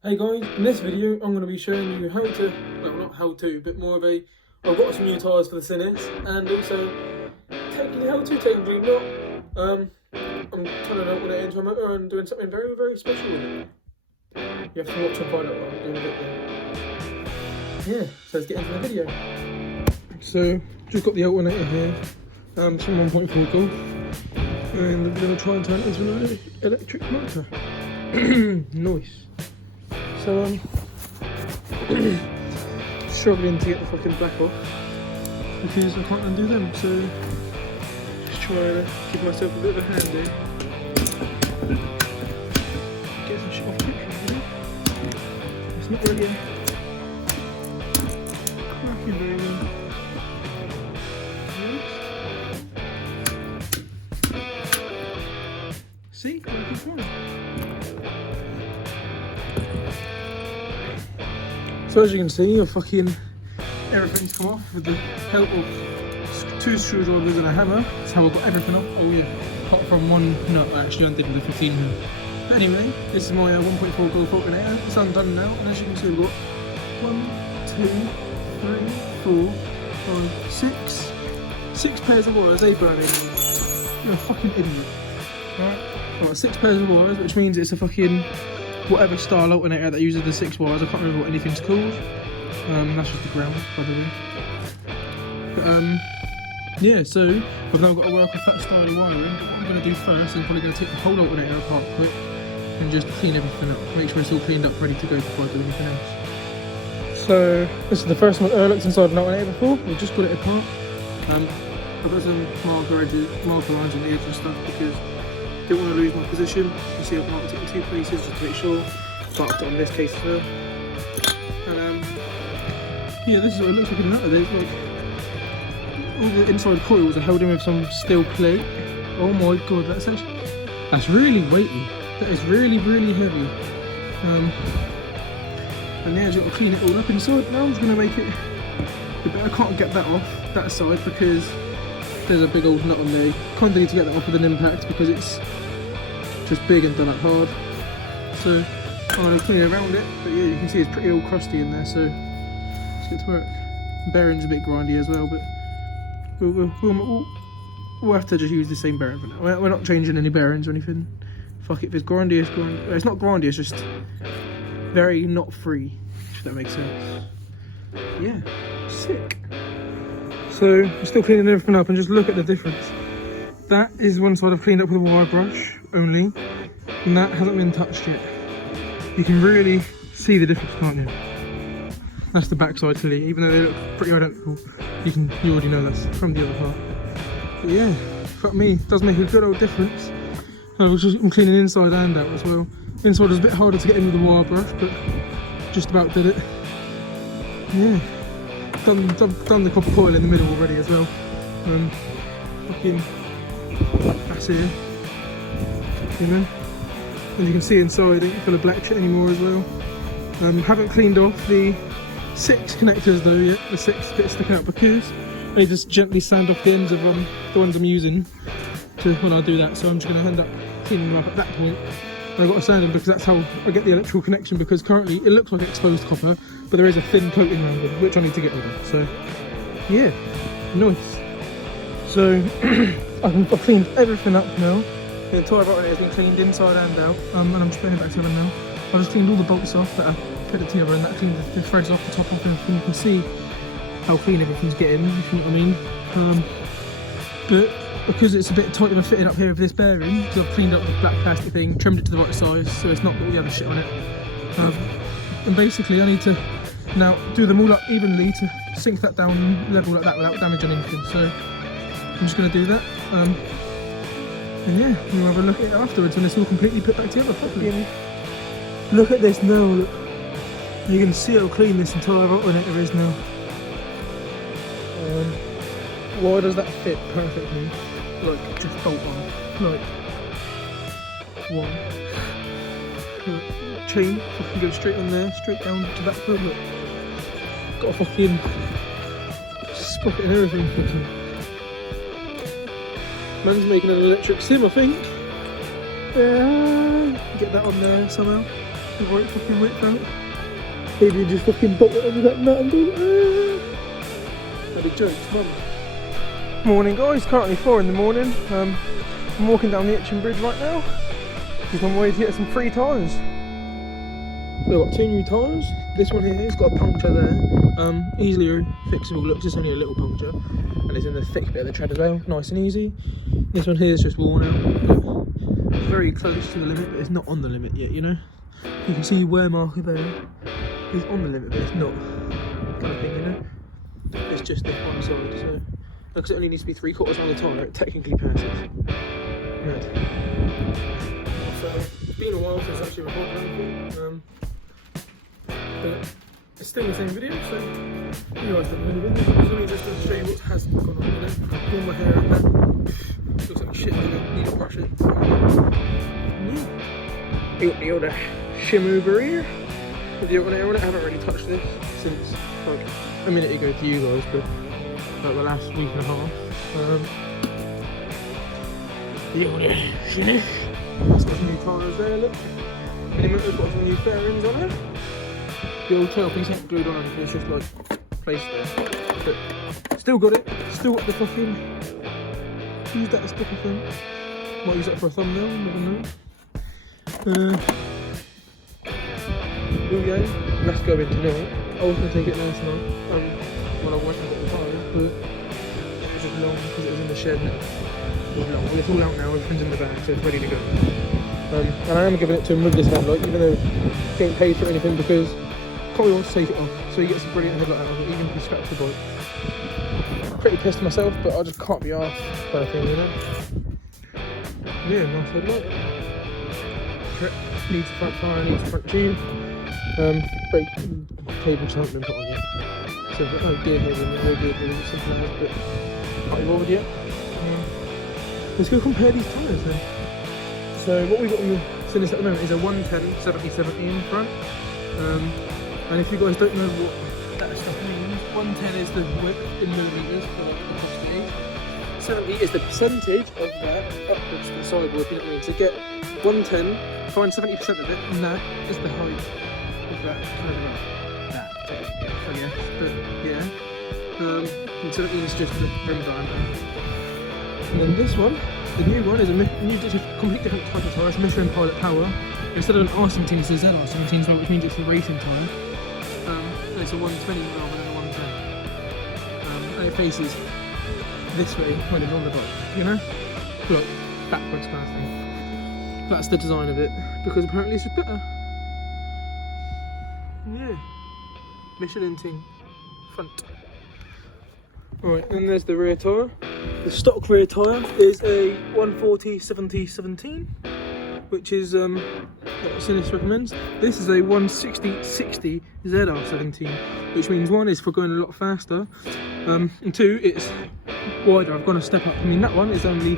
Hey guys, in this video I'm going to be showing you how to, well not how to, but more of a, I've got some new tyres for the Cynics, and also technically how to, technically not. I'm trying to alternate into a motor and doing something very, very special with it. You have to watch and find out what I'm doing with it there. Yeah, so let's get into the video. So, just got the alternator here, some 1.4 Golf, and I'm going to try and turn it into an electric motor. Nice. So struggling to get the fucking black off because I can't undo them, so just trying to give myself a bit of a hand here. Get some shit off quickly, really. It's not really a cracking moment. See? Working fine. So as you can see, everything's come off with the help of 2 screwdrivers and a hammer. That's how I got everything off. Oh yeah, apart from one nut I actually undid with the 15 mil. But anyway, this is my 1.4 Golf alternator. It's undone now, and as you can see, we've got 1, 2, 3, 4, 5, 6 pairs of wires. They burning. You're a fucking idiot. Right, 6 pairs of wires, which means it's a fucking whatever style alternator that uses the 6 wires. I can't remember what anything's called. That's just the ground, by the way. But, yeah, so I've now got to work with that style of wiring. But what I'm going to do first is probably going to take the whole alternator apart quick and just clean everything up. Make sure it's all cleaned up, ready to go before I do anything else. So this is the first one I looked inside an alternator before. We've just got it apart. I've got some marker lines on the edge and stuff because I didn't want to lose my position. You see, I've marked it in 2 places just to make sure. Marked it on this case as well. And yeah, this is what it looks like in another. There's like all the inside coils are held in with some steel plate. Oh my god, that's really weighty. That is really, really heavy. And yeah, I've got to clean it all up inside. Now I'm just going to make it a bit. I can't get that off that side because there's a big old nut on there. Can't need to get that off with an impact because it's just big and done up hard. So I'm going to clean around it, but yeah, you can see it's pretty all crusty in there, so let's get to work. The bearing's a bit grindy as well, but we'll have to just use the same bearing for now. We're not changing any bearings or anything. Fuck it, if it's grindy, it's grindy. It's not grindy, it's just very not free, if that makes sense. Yeah, sick. So I'm still cleaning everything up, and just look at the difference. That is one side I've cleaned up with a wire brush only, and that hasn't been touched yet. You can really see the difference, can't you? That's the back side clearly, even though they look pretty identical. You already know that's from the other part. But yeah, fuck me, it does make a good old difference. I'm cleaning inside and out as well. Inside was a bit harder to get in with the wire brush, but just about did it. Yeah. Done the copper coil in the middle already as well. Fucking that's here, you know. And you can see inside it ain't full of black shit anymore as well. Haven't cleaned off the 6 connectors though yet. The 6 bits sticking out because I need to just gently sand off the ends of the ones I'm using when I do that. So I'm just going to end up cleaning them up at that point. And I've got to sand them because that's how I get the electrical connection, because currently it looks like exposed copper, but there is a thin coating around it, which I need to get rid of. So, yeah, nice. So, I've cleaned everything up now. The entire alternator has been cleaned inside and out, and I'm just putting it back together now. I've just cleaned all the bolts off that I put it together, and that cleaned the threads off the top off everything. You can see how clean everything's getting, if you know what I mean. But because it's a bit tight of a fitting up here with this bearing, because I've cleaned up the black plastic thing, trimmed it to the right size, so it's not got all the other shit on it. And basically I need to now do them all up evenly to sink that down level like that without damaging anything. So I'm just going to do that. And yeah, we'll have a look at it afterwards when it's all completely put back together properly. Look at this now, look. You can see how clean this entire alternator is now. Why does that fit perfectly? Like, just bolt on. Like, one. Look, chain, fucking go straight on there, straight down to that foot, look. Got a fucking sprocket and everything, fucking. Man's making an electric sim, I think. Yeah, get that on there somehow. The right fucking width out. Maybe you just fucking bolt it over that nut and go, That'd be jokes, mum. Morning guys, currently 4 in the morning. I'm walking down the Itching Bridge right now. Just on my way to get some free tyres. So I've got 2 new tyres. This one here has got a puncture there. Easily fixable, looks it's only a little puncture. And it's in the thick bit of the tread as well, nice and easy. This one here is just worn out. It's very close to the limit, but it's not on the limit yet, you know? You can see wear marker there. It's on the limit, but it's not. Kind of thing, you know? It's just this one side, so. Because it only needs to be 3/4 on the tyre, it technically passes. Right. So, it's been a while since I actually recorded anything. But it's still the same video, so you guys don't know anything. It's only just to show you what has gone on, you know? Pull my hair out there. Looks like shit, I need to brush it. You got the old SYM over here. With the air on it, I haven't really touched this since like a minute ago to you guys, but like the last week and a half. The old SYM. That's got some new tyres there, look. Minimator's got some new fairings on it. The old tailpiece ain't glued on, it's just like placed there. But still got it, still got the fucking. Use that as sticker thing. Might use that for a thumbnail, never know. Oh yeah, let's go in tonight. I was going to take it last night when I went and got the tyres, but it was just long because it was in the shed. It was long. Well, it's all out now, everything's in the bag, so it's ready to go. And I am giving it to him with this headlight, even though I don't pay for anything because Corey wants to take it off, so he gets a brilliant headlight out of it, even if he scratches the bike. Pretty pissed myself, but I just can't be arsed kind of thing, you know? Yeah, nice headlight. Needs front tyre, needs front tube. Brake cables haven't been put on yet. So I've got no gear here, no gear here, something like that, but not involved yet. Let's go compare these tyres then. So what we've got on the Sinus at the moment is a 110 70/70 in front. And if you guys don't know what that stuff means, 110 is the width in millimetres for across the age. 70 is the percentage of that upwards to the sideboard, you know what I mean? So get 110, find 70% of it, and that is the height of that kind of that, I guess, but yeah. And 70 is just the rim diameter. And then this one, the new one, is a completely different type of tyre. It's Michelin Pilot Power. Instead of an R17, it's a ZR17, which means it's a racing tyre. And it's a 120 rather than a 110. And it faces this way when it's on the bike, you know? Like, backwards kind of thing. That's the design of it, because apparently it's just better. Yeah. Michelin thing. Front. Alright, and there's the rear tyre. The stock rear tyre is a 140 70/17, which is what Sinus recommends. This is a 160 60 ZR17, which means one is for going a lot faster, and two, it's wider. I've gone a step up. I mean, that one is only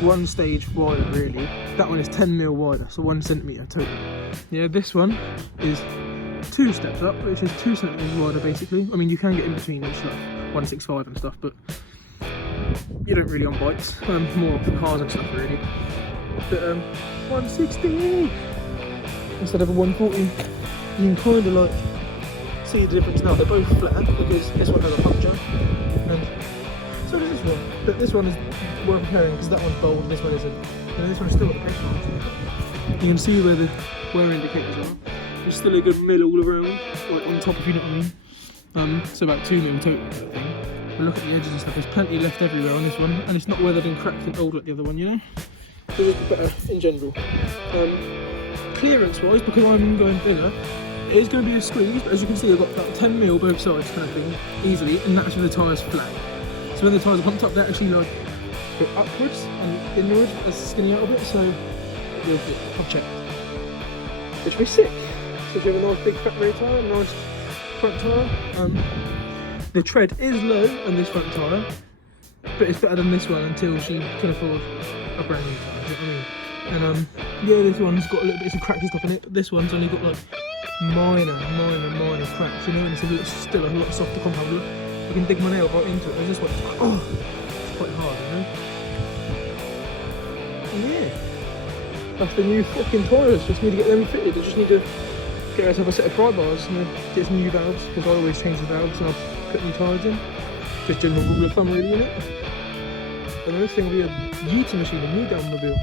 one stage wider, really. That one is 10mm wider, so 1 centimetre total. Yeah, this one is 2 steps up, which is 2 centimetres wider, basically. I mean, you can get in between, which is like 165 and stuff, but you don't really on bikes. More for cars and stuff, really. But 160 instead of a 140. You can kind of like see the difference now. They're both flat because this one has a puncture, and so does this one. But this one is worth comparing because that one's bold and this one isn't. And this one's still got the pressure marks. You can see where the wear indicators are. There's still a good mill all around, like on top, if you know what I mean. So about 2mm total kind of thing. But look at the edges and stuff. There's plenty left everywhere on this one, and it's not weathered and cracked and old like the other one, you know. So it's better in general. Clearance wise, because I'm going bigger, it is going to be a squeeze, but as you can see I've got about 10mm both sides kind of thing, easily, and that's with the tyres flat. So when the tyres are pumped up, they're actually like go upwards and inwards, they're skinny out a bit, so I've checked. Which would be sick. So if you have a nice big fat rear tyre, a nice front tyre, the tread is low on this front tyre, but it's better than this one until she can afford a brand new tyre, you know what I mean? And yeah, this one's got a little bit of cracks and stuff in it, but this one's only got like minor cracks, you know, and it's still a lot softer compound. Look, I can dig my nail right into it, and this one's like, oh, it's quite hard, you know? And yeah, that's the new fucking tyres, just need to get them fitted. I just need to get myself a set of pry bars and then get some new valves, because I always change the valves and I'll put new tyres in. Just general rule of thumb really, innit? And then this thing will be a Yeeter machine, a new downmobile.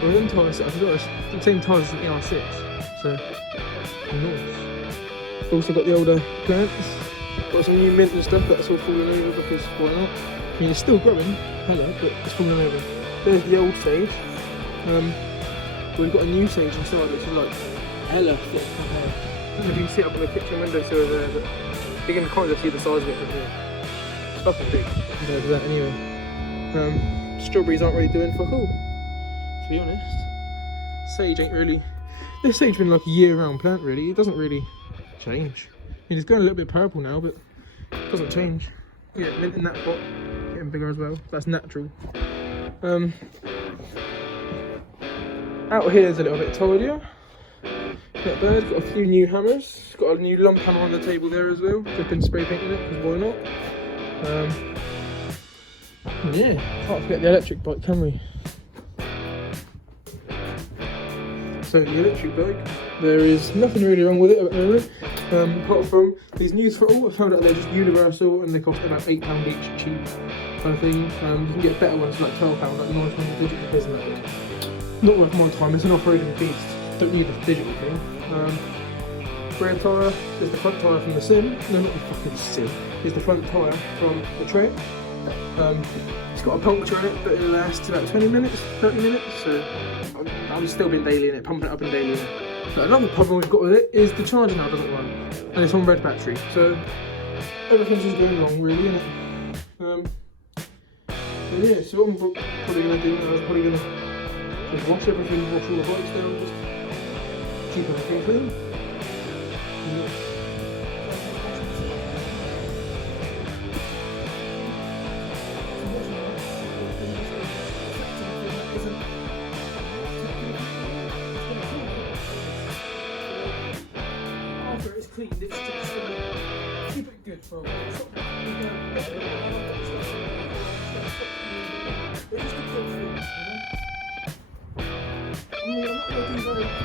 Well, them tyre setup as well, it's the same tyres as the R6, so nice. Also got the older plants, got some new mint and stuff that's all falling over because why not? I mean, it's still growing, hello, but it's falling over. There's the old sage. We've got a new sage inside, which is like hella thick. I don't know if you can see it up on the kitchen windowsill there, but you can kind of see the size of it from here. It's fucking big compared to that anyway. Strawberries aren't really doing fuck all, to be honest. Sage ain't really... This sage been like a year-round plant really, it doesn't really change. I mean, it's going a little bit purple now, but it doesn't change. Yeah, mint in that pot, getting bigger as well, that's natural. Out here is a little bit tidier. Not bad, got a few new hammers. Got a new lump hammer on the table there as well. Just been spray painting it, because why not? Yeah, can't forget the electric bike, can we? So the electric bike, there is nothing really wrong with it at the moment. Apart from these new throttles, I found out they're just universal and they cost about £8 each, cheap kind of thing. You can get better ones for like £12, like the nice ones with digital prism. Not worth my time, it's an off-roading beast. Don't need a digital thing. Rear tyre is the front tyre from the SYM. No, not the fucking SYM. It's the front tyre from the Trek. It's got a puncture in it, but it'll last about 20 minutes, 30 minutes. So I've still been dailying it, pumping it up and dailying it. But another problem we've got with it is the charger now doesn't run, and it's on red battery. So everything's just going wrong, really, isn't it? But yeah, so what I'm probably going to do now is probably going to just wash everything, wash all the bikes down, just keep everything clean. Yeah. After it's cleaned, it's just keep it good for a while. It's just a good thing, you know? I mean, I'm not going to do very much.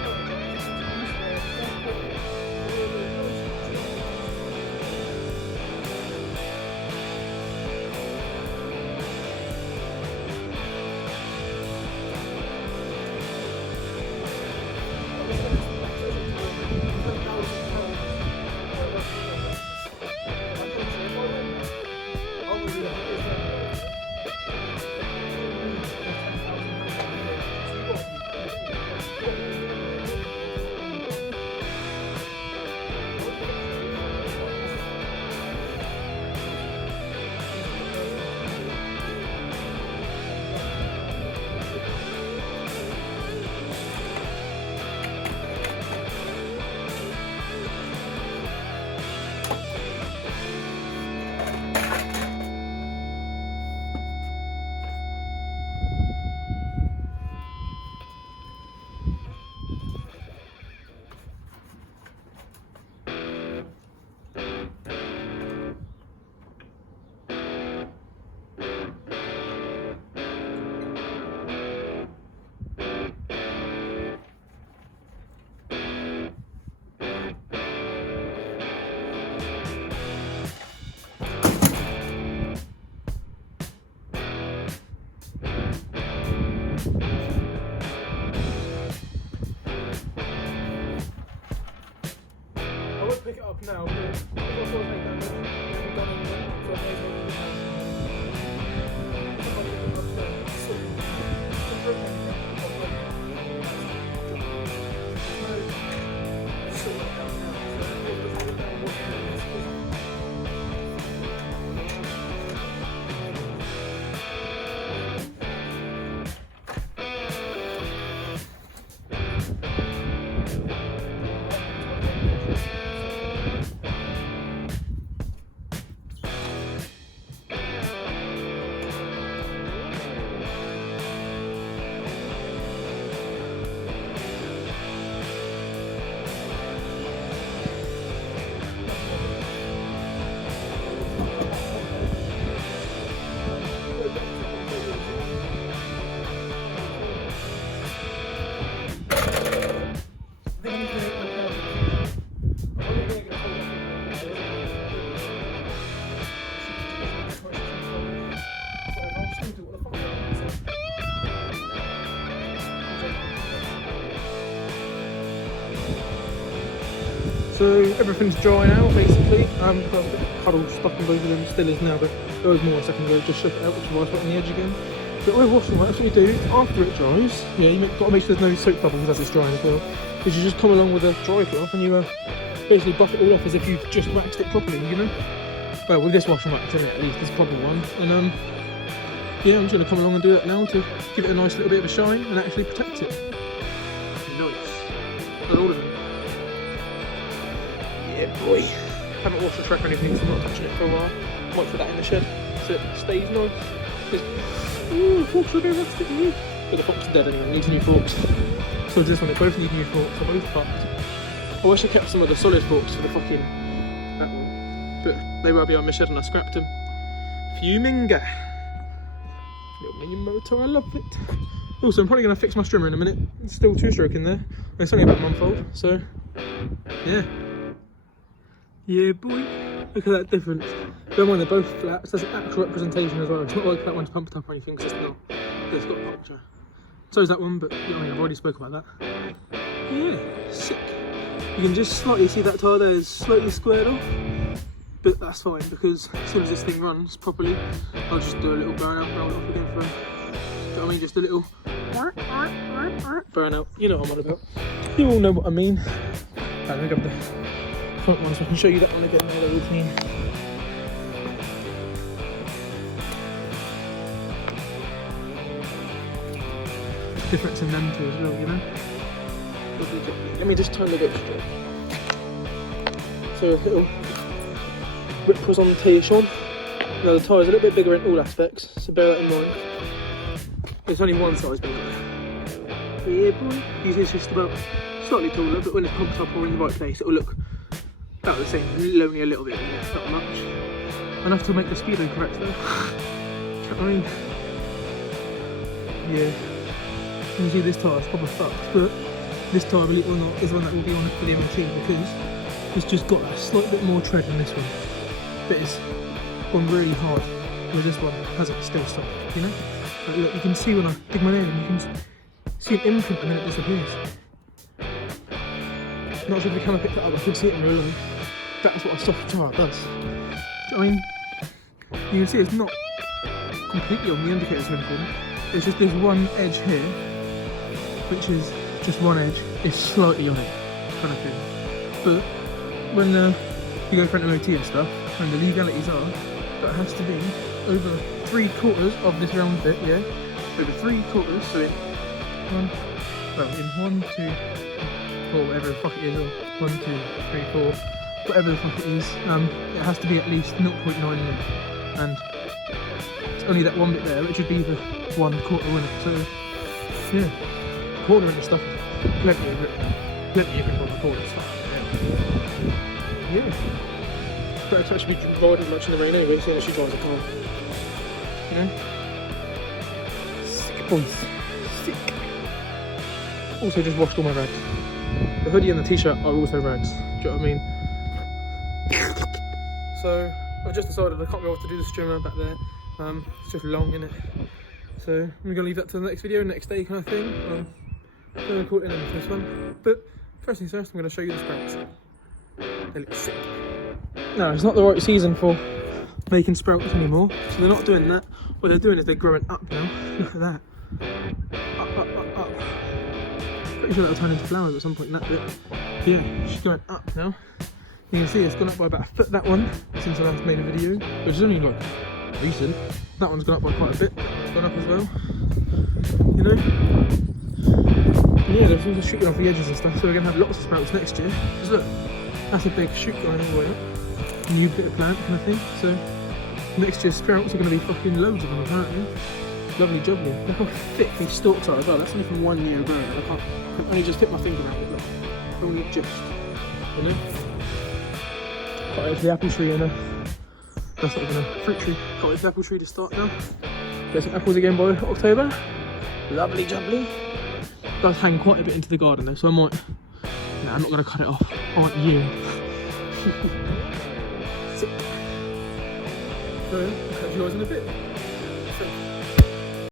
Pick it up now, but I've got to make that much. I've done it, so I may So everything's dry now, basically. Got a bit of puddle stuck in both of them, still is now, but there was more a second ago, just shook it out, which is why I put on the edge again. But we're washing, that's what we do. After it dries, yeah, you've got to make sure there's no soap bubbles as it's drying as well. Because you just come along with a dry cloth and you basically buff it all off as if you've just waxed it properly, you know? Well, with this washing wax in it, at least, this proper one. And yeah, I'm just going to come along and do that now to give it a nice little bit of a shine and actually protect it. Nice. And all of them. Yeah, boy. Haven't washed the track or anything, so I'm not touching it for a while. Might put that in the shed so it stays nice. Ooh, the forks are a bit rustic, but the forks are dead anyway, needs new forks. So this one, they both need new forks, they're both fucked. I wish I kept some of the solid forks for the fucking that one, but they were behind my shed and I scrapped them. Fuminga. Little mini motor, I love it. Also, I'm probably going to fix my strimmer in a minute. It's still two-stroke in there. It's only about a month old, so yeah. Yeah, boy. Look at that difference. Don't mind, they're both flat. So that's an actual representation as well. It's not like that one's pumped up or anything, because it's not. It's got puncture. So is that one, but you know, I mean, I've already spoken about that. Yeah, sick. You can just slightly see that tyre there is slightly squared off, but that's fine because as soon as this thing runs properly, I'll just do a little burnout, roll it off again for, do you know what I mean? Just a little burnout. You know what I'm on about. You all know what I mean. Right, let me grab the front one so I can show you that one again now they're all clean. Difference in them two as well, you know? Let me just turn the whip straight. So a little whip was on the T-Sean. Now the tyre's a little bit bigger in all aspects, so bear that in mind. It's only one size bigger. But yeah boy, usually it's just about slightly taller, but when it's pumped up or in the right place it'll look about the same, only a little bit, not much. Enough to make the speedo correct though. I mean, yeah. You can see this tyre is proper fucked, but this tyre, believe it or not, is the one that will be on it for the MOT because it's just got a slight bit more tread than this one. But it's gone really hard, whereas this one hasn't still stopped, you know? Like, look, you can see when I dig my nail in, you can see an imprint and then it disappears. Not sure if the camera picked that up, I could see it in real life. That's what a soft tyre does. I mean, you can see it's not completely on the indicators or anything. It's just this one edge here, which is just one edge, is slightly on it, kind of thing. But when you go for an MOT and stuff, and the legalities are, that has to be over 3/4 of this round bit, yeah? Over 3/4, so in in 1, 2, 4, whatever the fuck it is, or 1, 2, 3, 4, whatever the fuck it is, it has to be at least 0.9 mil. And it's only that one bit there, which would be the 1/4 winner. So yeah, quarter inch stuff, plenty of grip on the quarter stuff. Yeah. But it's actually be riding much in the rain anyway, seeing as she drives a car. You know? Sick boys. Sick. Also just washed all my rags. The hoodie and the t-shirt are also rags. Do you know what I mean? So I've just decided I can't be able to do the strimmer back there. It's just long, innit? So we're gonna leave that to the next video, next day kind of thing. I'm gonna call it in for this one. But first things first, I'm gonna show you the sprouts. They look sick. No, it's not the right season for making sprouts anymore, so they're not doing that. What they're doing is they're growing up now. Look at that. Up, up, up, up. Pretty sure that'll turn into flowers at some point in that bit. Yeah, she's going up now. You can see it's gone up by about a foot, that one, since I last made a video, which is only like recent. That one's gone up by quite a bit. It's gone up as well. You know? Yeah, they're also shooting off the edges and stuff, so we're going to have lots of sprouts next year. Just look, that's a big shoot going all the way up. New bit of plant kind of thing. So next year's sprouts are going to be fucking loads of them apparently. Lovely jubbly. Look how thick these stalks are as well. That's only from 1 year ago. I can only just fit my finger around it. Look. Only just. You know? Got out to the apple tree and that's not even a fruit tree. Got out to the apple tree to start now. Get some apples again by October. Lovely jubbly. Does hang quite a bit into the garden though, so I might. Nah, I'm not going to cut it off. I want you. So, I'll catch you guys in a bit.